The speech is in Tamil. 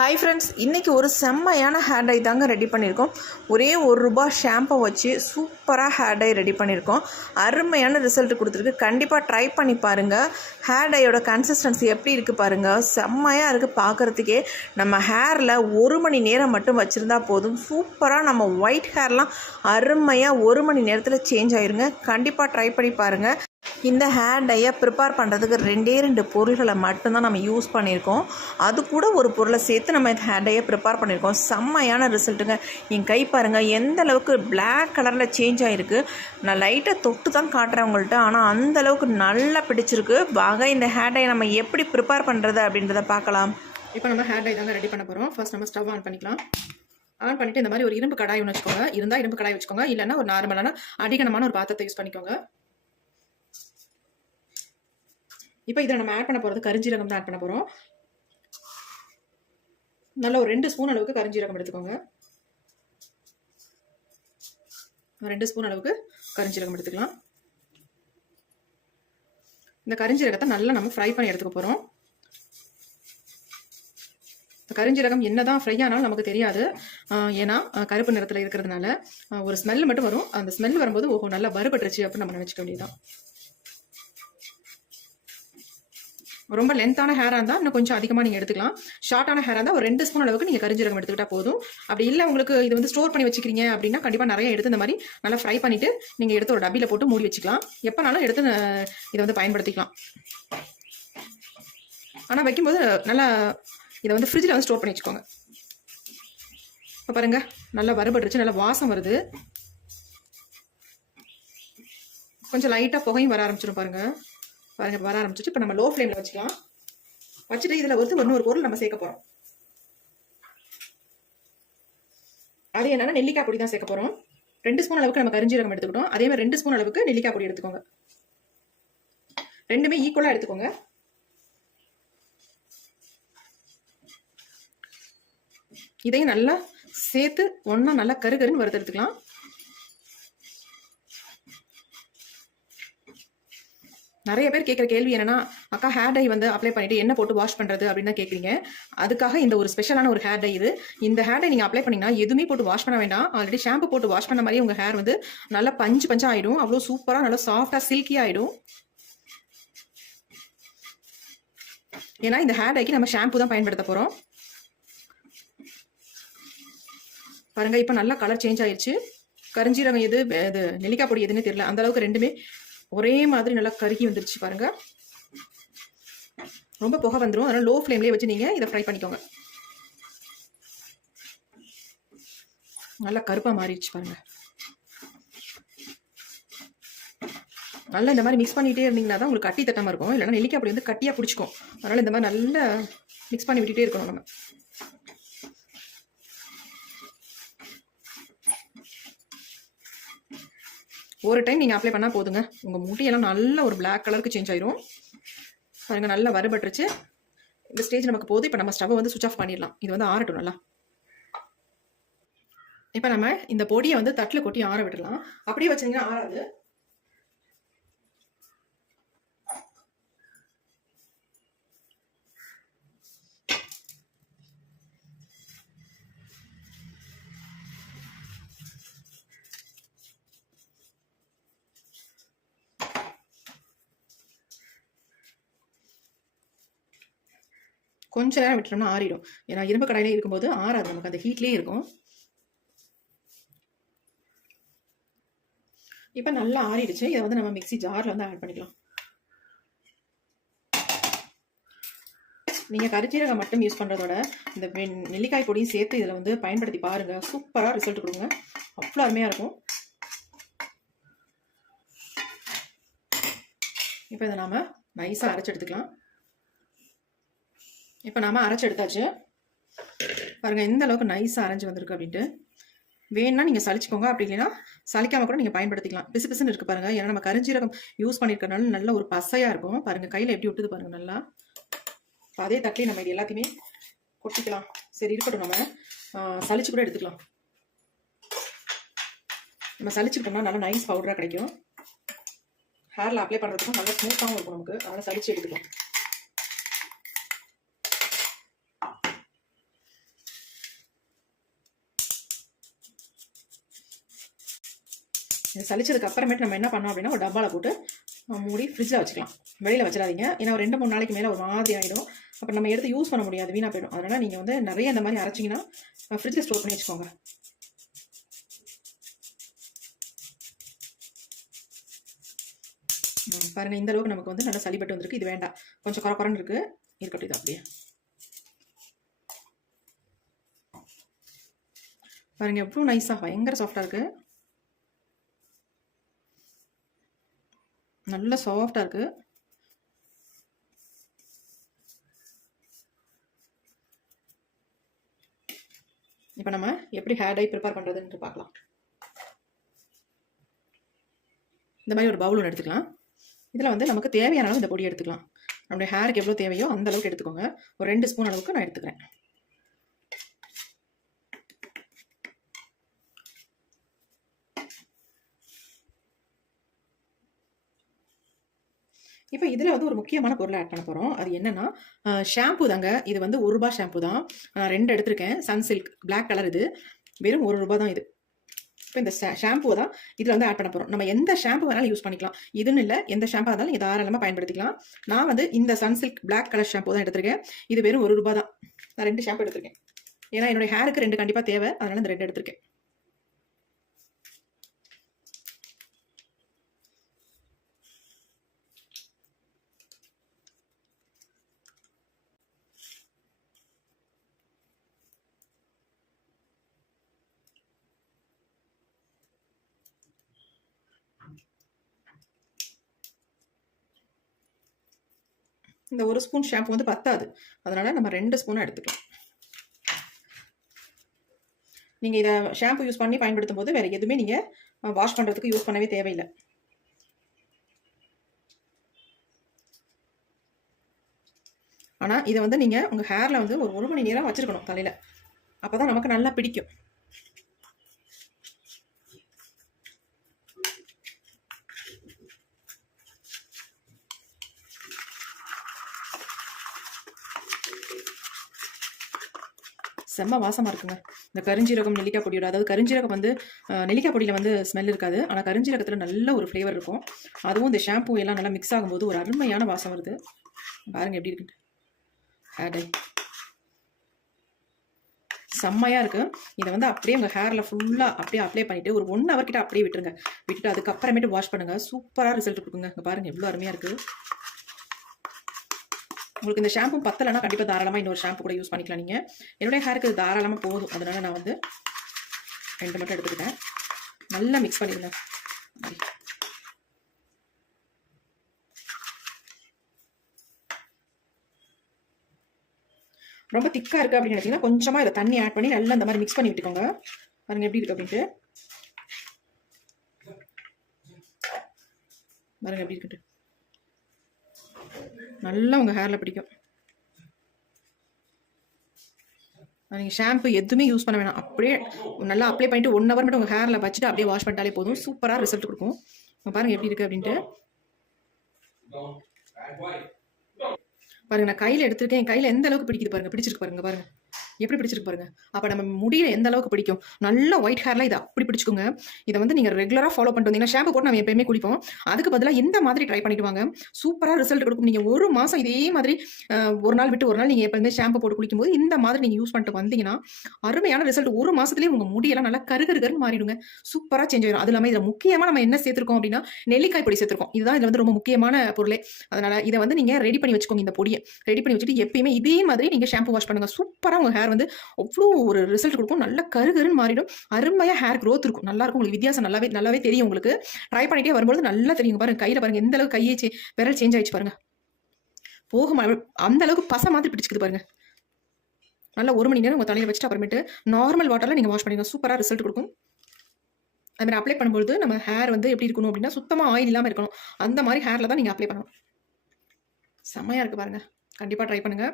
ஹாய் ஃப்ரெண்ட்ஸ், இன்றைக்கி ஒரு செம்மையான ஹேர் டை தாங்க ரெடி பண்ணியிருக்கோம். ஒரே ₹1 ஷாம்பை வச்சு சூப்பராக ஹேர் டை ரெடி பண்ணியிருக்கோம். அருமையான ரிசல்ட் கொடுத்துருக்கு. கண்டிப்பாக ட்ரை பண்ணி பாருங்கள். ஹேர் டையோட கன்சிஸ்டன்சி எப்படி இருக்குது பாருங்கள். செம்மையாக இருக்குது பார்க்குறதுக்கே. நம்ம ஹேரில் 1 மணி நேரம் மட்டும் வச்சுருந்தா போதும். சூப்பராக நம்ம ஒயிட் ஹேர்லாம் அருமையாக 1 மணி நேரத்தில் சேஞ்ச் ஆயிருங்க. கண்டிப்பாக ட்ரை பண்ணி பாருங்கள். இந்த ஹேர் டையை ப்ரிப்பேர் பண்ணுறதுக்கு 2 பொருள்களை மட்டும்தான் நம்ம யூஸ் பண்ணியிருக்கோம். அது கூட ஒரு பொருளை சேர்த்து நம்ம இந்த ஹேர் டையை ப்ரிப்பேர் பண்ணியிருக்கோம். செம்மையான ரிசல்ட்டுங்க. என் கை பாருங்கள் எந்த அளவுக்கு பிளாக் கலரில் சேஞ்ச் ஆகிருக்கு. நான் லைட்டாக தொட்டு தான் காட்டுறேன் உங்கள்கிட்ட, ஆனால் அந்தளவுக்கு நல்லா பிடிச்சிருக்கு. வாங்க இந்த ஹேர் டையை நம்ம எப்படி ப்ரிப்பேர் பண்ணுறது அப்படின்றத பார்க்கலாம். இப்போ நம்ம ஹேர் டை தாங்க ரெடி பண்ண போகிறோம். ஃபர்ஸ்ட் நம்ம ஸ்டவ் ஆன் பண்ணிக்கலாம். ஆன் பண்ணிவிட்டு இந்த மாதிரி ஒரு இரும்பு கடாய் ஒன்று வச்சுக்கோங்க. இருந்தால் இரும்பு கடாய் வச்சுக்கோங்க, இல்லைன்னா ஒரு நார்மலான அடிகனமான ஒரு பாத்திரத்தை யூஸ் பண்ணிக்கோங்க. இப்போ இதில் நம்ம ஆட் பண்ண போகிறது கரிஞ்சீரகம் தான் ஆட் பண்ண போகிறோம். நல்ல ஒரு 2 ஸ்பூன் அளவுக்கு கரிஞ்சீரகம் எடுத்துக்கோங்க. 2 ஸ்பூன் அளவுக்கு கரிஞ்சீரகம் எடுத்துக்கலாம். இந்த கரிஞ்சீரகத்தை நல்லா நம்ம ஃப்ரை பண்ணி எடுத்துக்க போகிறோம். கரிஞ்சீரகம் என்னதான் ஃப்ரை ஆனாலும் நமக்கு தெரியாது, ஏன்னா கருப்பு நிறத்தில் இருக்கிறதுனால ஒரு ஸ்மெல் மட்டும் வரும். அந்த ஸ்மெல் வரும்போது ஓஹோ நல்லா வறுபட்டுருச்சு அப்படின்னு நம்ம நினச்சிக்க வேண்டியதுதான். ரொம்ப லென்த்தான ஹேராக இருந்தால் இன்னும் கொஞ்சம் அதிகமாக நீங்கள் எடுத்துக்கலாம். ஷார்ட்டான ஹேராக இருந்தால் ஒரு 2 ஸ்பூன் அளவுக்கு நீங்கள் கரிஞ்சீரகம் எடுத்துக்கிட்டால் போதும். அப்படி இல்லை உங்களுக்கு இது வந்து ஸ்டோர் பண்ணி வச்சுக்கிறீங்க அப்படின்னா கண்டிப்பாக நிறைய எடுத்து இந்த மாதிரி நல்லா ஃப்ரை பண்ணிவிட்டு நீங்கள் எடுத்து ஒரு டப்பியில் போட்டு மூடி வச்சுக்கலாம். எப்போனாலும் எடுத்து இதை வந்து பயன்படுத்திக்கலாம். ஆனால் வைக்கும்போது நல்லா இதை வந்து ஃப்ரிட்ஜில் வந்து ஸ்டோர் பண்ணி வச்சுக்கோங்க. இப்போ பாருங்கள் நல்லா வறுபட்டுருச்சு, நல்லா வாசம் வருது. கொஞ்சம் லைட்டாக புகையும் வர ஆரம்பிச்சிடும் பாருங்கள். வர ஆரம்பிச்சிச்சு. இப்போ நம்ம லோ ஃப்ளேமில் வச்சுக்கலாம். வச்சுட்டு இதில் வந்து இன்னொரு பொருள் நம்ம சேர்க்க போகிறோம். அது என்னன்னா நெல்லிக்காய் பொடி தான் சேர்க்க போகிறோம். 2 ஸ்பூன் அளவுக்கு நம்ம கரிஞ்சீரகம் எடுத்துக்கிட்டோம். அதே மாதிரி 2 ஸ்பூன் அளவுக்கு நெல்லிக்காய் பொடி எடுத்துக்கோங்க. ரெண்டுமே ஈக்குவலாக எடுத்துக்கோங்க. இதையும் நல்லா சேர்த்து ஒன்றா நல்லா கருகருன்னு வறுத்தெடுத்துக்கலாம். நிறைய பேர் கேட்குற கேள்வி என்னன்னா, அக்கா ஹேர் டை வந்து அப்ளை பண்ணிட்டு என்ன போட்டு வாஷ் பண்ணுறது அப்படின்னு தான் கேட்குறீங்க. அதுக்காக இந்த ஒரு ஸ்பெஷலான ஒரு ஹேர் டை இது. இந்த ஹேர் டை நீங்கள் அப்ளை பண்ணிங்கன்னா எதுவுமே போட்டு வாஷ் பண்ண வேண்டாம். ஆல்ரெடி ஷாம்பு போட்டு வாஷ் பண்ண மாதிரியே உங்கள் ஹேர் வந்து நல்லா பஞ்சு ஆகிடும். அவ்வளோ சூப்பராக நல்லா சாஃப்டாக சில்கியாக ஆகிடும். ஏன்னா இந்த ஹேர் டைக்கு நம்ம ஷாம்பு தான் பயன்படுத்த போகிறோம். பாருங்க இப்போ நல்லா கலர் சேஞ்ச் ஆயிடுச்சு. கரிஞ்சீரகம் எது இது நெல்லிக்காய் பொடி எதுன்னு தெரியல, அந்த அளவுக்கு ரெண்டுமே ஒரே மாதிரி நல்லா கருகி வந்துருச்சு பாருங்க. ரொம்ப புகை வந்துடும், அதனால லோ ஃப்ளேம்லேயே வச்சு நீங்கள் இதை ஃப்ரை பண்ணிக்கோங்க. நல்லா கருப்பாக மாறிடுச்சு பாருங்க. நல்லா இந்த மாதிரி மிக்ஸ் பண்ணிகிட்டே இருந்தீங்கன்னா தான் உங்களுக்கு கட்டி தட்டாமல் இருக்கும். இல்லைன்னா நெல்லிக்காய் பொடி வந்து கட்டியாக பிடிச்சிக்கும். அதனால் இந்த மாதிரி நல்லா மிக்ஸ் பண்ணி விட்டுட்டே இருக்கணும் நம்ம. ஒரு டைம் நீங்கள் அப்ளை பண்ணால் போதுங்க, உங்கள் முடியெல்லாம் நல்ல ஒரு பிளாக் கலருக்கு சேஞ்ச் ஆயிரும். பாருங்க நல்லா வறுபட்டுருச்சு. இந்த ஸ்டேஜ் நமக்கு போதும். இப்போ நம்ம ஸ்டவ் வந்து சுவிச் ஆஃப் பண்ணிடலாம். இது வந்து ஆறட்டும் நல்லா. இப்போ நம்ம இந்த பொடியை வந்து தட்டில் கொட்டி ஆற விடலாம். அப்படியே வச்சிங்கன்னா ஆறாது. கொஞ்ச நேரம் விட்டுட்டோம்னா ஆறிடும். ஏன்னா இரும்பு கடாயிலே இருக்கும்போது ஆறாது, நமக்கு அந்த ஹீட்லேயே இருக்கும். இப்போ நல்லா ஆறிடுச்சு. இதை வந்து நம்ம மிக்ஸி ஜாரில் வந்து ஆட் பண்ணிக்கலாம். நீங்கள் கரிஞ்சீரகம் மட்டும் யூஸ் பண்ணுறதோட இந்த நெல்லிக்காய் பொடியும் சேர்த்து இதில் வந்து பயன்படுத்தி பாருங்கள். சூப்பராக ரிசல்ட் கொடுங்க. அவ்வளோ அருமையாக இருக்கும். இப்போ இதை நாம் நைஸாக அரைச்சி எடுத்துக்கலாம். இப்போ நாம் அரைச்சி எடுத்தாச்சு பாருங்கள் எந்த அளவுக்கு நைஸாக அரைஞ்சி வந்திருக்கு அப்படின்ட்டு. வேணும்னா நீங்கள் சளிச்சிக்கோங்க, அப்படி இல்லைன்னா சளிக்காமல் கூட நீங்கள் பயன்படுத்திக்கலாம். பிசு பிசுன்னு இருக்குது பாருங்கள். ஏன்னா நம்ம கரிஞ்சீரகம் யூஸ் பண்ணியிருக்கனால நல்ல ஒரு பசையாக இருக்கும் பாருங்கள். கையில் எப்படி விட்டுது பாருங்கள் நல்லா. அதே தட்டிலே நம்ம இது எல்லாத்தையுமே கொட்டிக்கலாம். சரி இருக்கட்டும், நம்ம சளிச்சு கூட எடுத்துக்கலாம். நம்ம சளிச்சுக்கிட்டோம்னா நல்லா நைஸ் பவுடராக கிடைக்கும். ஹேரில் அப்ளை பண்ணுறதுக்கும் நல்லா ஸ்மூத்தாகவும் இருக்கும் நமக்கு. அதனால் சளிச்சு எடுத்துக்கலாம். சலிச்சதுக்கு அப்புறமேட்டு நம்ம என்ன பண்ணோம் அப்படின்னா ஒரு டப்பாவில் போட்டு மூடி ஃப்ரிட்ஜில் வச்சுக்கலாம். வெளியில் வச்சிடாதீங்க. ஏன்னா ஒரு 2-3 நாளைக்கு மேலே ஒரு மாதிரி ஆகிடும். அப்போ நம்ம எடுத்து யூஸ் பண்ண முடியாது, வீணாக போயிடும். அதனால் நீங்கள் வந்து நிறைய இந்த மாதிரி அரைச்சிங்கன்னா ஃப்ரிட்ஜில் ஸ்டோர் பண்ணி வச்சுக்கோங்க. பாருங்கள், இந்த அளவுக்கு நமக்கு வந்து நல்லா சளிப்பட்டு வந்திருக்கு. இது வேண்டாம், கொஞ்சம் குறன்னு இருக்குது, இருக்கட்டும். இது அப்படியே பாருங்கள் எவ்வளோ நைஸாக, பயங்கர சாஃப்டாக இருக்குது. நல்ல சாஃப்டாக இருக்குது. இப்போ நம்ம எப்படி ஹேர் டை ப்ரிப்பேர் பண்ணுறதுன்னு பார்க்கலாம். இந்த மாதிரி ஒரு பவுல் ஒன்று எடுத்துக்கலாம். இதில் வந்து நமக்கு தேவையான அளவு இந்த பொடி எடுத்துக்கலாம். நம்மளுடைய ஹேருக்கு எவ்வளோ தேவையோ அந்த அளவுக்கு எடுத்துக்கோங்க. ஒரு 2 ஸ்பூன் அளவுக்கு நான் எடுத்துக்கிறேன். இப்போ இதில் வந்து ஒரு முக்கியமான பொருளை ஆட் பண்ண போகிறோம். அது என்னென்னா ஷாம்பு தாங்க. இது வந்து ₹1 ஷாம்பு தான். நான் 2 எடுத்திருக்கேன். Sunsilk black colour. இது வெறும் ₹1 தான் இது. இப்போ இந்த ஷாம்பு தான் இதில் வந்து ஆட் பண்ண போகிறோம். நம்ம எந்த ஷாம்பு வேணாலும் யூஸ் பண்ணிக்கலாம். இதுன்னு இல்லை, எந்த ஷாம்பாக இருந்தாலும் இதை தாராளமாக பயன்படுத்திக்கலாம். நான் வந்து இந்த சன்சில்க் பிளாக் கலர் ஷாம்பு தான் எடுத்திருக்கேன். இது வெறும் ₹1 தான். நான் 2 ஷாம்பு எடுத்திருக்கேன். ஏன்னா என்னுடைய ஹேருக்கு 2 கண்டிப்பாக தேவை, அதனால இந்த 2 எடுத்திருக்கேன். இந்த 1 ஸ்பூன் ஷாம்பு வந்து பத்தாது, அதனால நம்ம 2 ஸ்பூனாக எடுத்துக்கலாம். நீங்கள் இதை ஷாம்பு யூஸ் பண்ணி பயன்படுத்தும் போது வேறு எதுவுமே நீங்கள் வாஷ் பண்ணுறதுக்கு யூஸ் பண்ணவே தேவையில்லை. ஆனால் இதை வந்து நீங்கள் உங்கள் ஹேரில் வந்து ஒரு 1 மணி நேரம் வச்சுருக்கணும் தலையில். அப்போ தான் நமக்கு நல்லா பிடிக்கும். செம்ம வாசமாக இருக்குங்க. இந்த கருஞ்சீரகம் நெல்லிக்காய் பொடியோட, அதாவது கருஞ்சீரகம் வந்து நெல்லிக்காய் பொடியில் வந்து ஸ்மெல் இருக்காது, ஆனால் கருஞ்சீரகத்தில் நல்ல ஒரு ஃப்ளேவர் இருக்கும். அதுவும் இந்த ஷாம்பு எல்லாம் நல்லா மிக்ஸ் ஆகும்போது ஒரு அருமையான வாசம் வருது. பாருங்கள் எப்படி இருக்குன்ட்டு. ஹேர் டை செம்மையாக இருக்குது. இதை வந்து அப்படியே உங்கள் ஹேரில் ஃபுல்லாக அப்படியே அப்ளை பண்ணிவிட்டு ஒரு 1 ஹவர் கிட்ட அப்படியே விட்டுருங்க. விட்டுட்டு அதுக்கப்புறமேட்டு வாஷ் பண்ணுங்கள். சூப்பராக ரிசல்ட் கொடுக்குங்க. இங்கே பாருங்கள் எவ்வளோ அருமையாக இருக்குது. உங்களுக்கு இந்த ஷாம்பு பத்தலைன்னா கண்டிப்பாக தாராளமாக இன்னொரு ஷாம்பு கூட யூஸ் பண்ணிக்கலாம். நீங்கள் என்னுடைய ஹேருக்கு தாராளமாக போதும், அதனால நான் வந்து 2 மட்டும் எடுத்துக்கிட்டேன். நல்லா மிக்ஸ் பண்ணிடுங்க. ரொம்ப திக்காக இருக்குது அப்படின்னு நினைச்சீங்கன்னா கொஞ்சமாக இதை தண்ணி ஆட் பண்ணி நல்லா இந்த மாதிரி மிக்ஸ் பண்ணி விட்டுக்கோங்க. பாருங்க எப்படி இருக்குது அப்படின்ட்டு. பாருங்க எப்படி இருக்குன்ட்டு. நல்லா உங்கள் ஹேரில் பிடிக்கும். நீங்கள் ஷாம்பு எதுவுமே யூஸ் பண்ண வேணாம், அப்படியே நல்லா அப்ளை பண்ணிட்டு 1 ஹவர் மட்டும் உங்கள் ஹேரில் வச்சுட்டு அப்படியே வாஷ் பண்ணிட்டாலே போதும். சூப்பராக ரிசல்ட் கொடுக்கும். பாருங்கள் எப்படி இருக்குது அப்படின்ட்டு. பாருங்க, நான் கையில் எடுத்துருக்கேன். என் கையில் எந்த அளவுக்கு பிடிக்குது பாருங்க. பிடிச்சிருக்கு பாருங்க. பாருங்க எப்படி பிடிச்சிருக்கு பாருங்க. அப்போ நம்ம முடியல எந்த அளவுக்கு பிடிக்கும். நல்ல ஒயிட் ஹேர்லாம் இதை அப்படி பிடிச்சிக்கோங்க. இதை வந்து நீங்கள் ரெகுலராக ஃபாலோ பண்ணிட்டு வந்தீங்கன்னா ஷாம்பு போட்டு நம்ம எப்பயுமே குளிப்போம். அதுக்கு பதிலாக இந்த மாதிரி ட்ரை பண்ணிட்டு வாங்க. சூப்பராக ரிசல்ட் கொடுக்கும். நீங்கள் 1 மாதம் இதே மாதிரி ஒரு நாள் விட்டு ஒரு நாள் நீங்கள் எப்பவுமே ஷாம்பு போட்டு குளிக்கும்போது இந்த மாதிரி நீங்கள் யூஸ் பண்ணிட்டு வந்தீங்கன்னா அருமையான ரிசல்ட். 1 மாதத்துலேயே உங்கள் முடியெல்லாம் நல்லா கருகருன்னு மாறிடுங்க. சூப்பராக சேஞ்ச் ஆயிடும். அது இல்லாமல் இதில் முக்கியமாக நம்ம என்ன சேர்த்துருக்கோம் அப்படின்னா நெல்லிக்காய் பொடி சேர்த்துருக்கோம். இதுதான் இதில் வந்து ரொம்ப முக்கியமான பொருளே. அதனால் இதை வந்து நீங்கள் ரெடி பண்ணி வச்சுக்கோங்க. இந்த பொடியை ரெடி பண்ணி வச்சுட்டு எப்பயுமே இதே மாதிரி நீங்கள் ஷாம்பு வாஷ் பண்ணுங்கள். சூப்பராக உங்கள் ஹேர் வந்து அவ்வளோ ஒரு ரிசல்ட் கொடுக்கும். நல்ல கருகருன்னு மாறிடும். அருமையாக ஹேர் க்ரோத் இருக்கும். நல்லா இருக்கும். உங்களுக்கு வித்தியாசம் நல்லாவே தெரியும். உங்களுக்கு ட்ரை பண்ணிட்டே வரும்போது நல்லா தெரியும். பாருங்க கையில் பாருங்க எந்த அளவுக்கு கையே விரல் சேஞ்ச் ஆயிடுச்சு பாருங்க. போகும் அந்த அளவுக்கு பசை மாதிரி பிடிச்சிக்குது பாருங்க. நல்லா 1 மணி நேரம் உங்கள் தலையில் வச்சுட்டு அப்புறமேட்டு நார்மல் வாட்டரில் நீங்கள் வாஷ் பண்ணிங்க. சூப்பராக ரிசல்ட் கொடுக்கும். அது மாதிரி அப்ளை பண்ணும்போது நம்ம ஹேர் வந்து எப்படி இருக்கணும் அப்படின்னா சுத்தமாக ஆயில் இல்லாமல் இருக்கணும். அந்த மாதிரி ஹேரில் தான் நீங்கள் அப்ளை பண்ணணும். செம்மையாக இருக்குது பாருங்கள். கண்டிப்பாக ட்ரை பண்ணுங்கள்.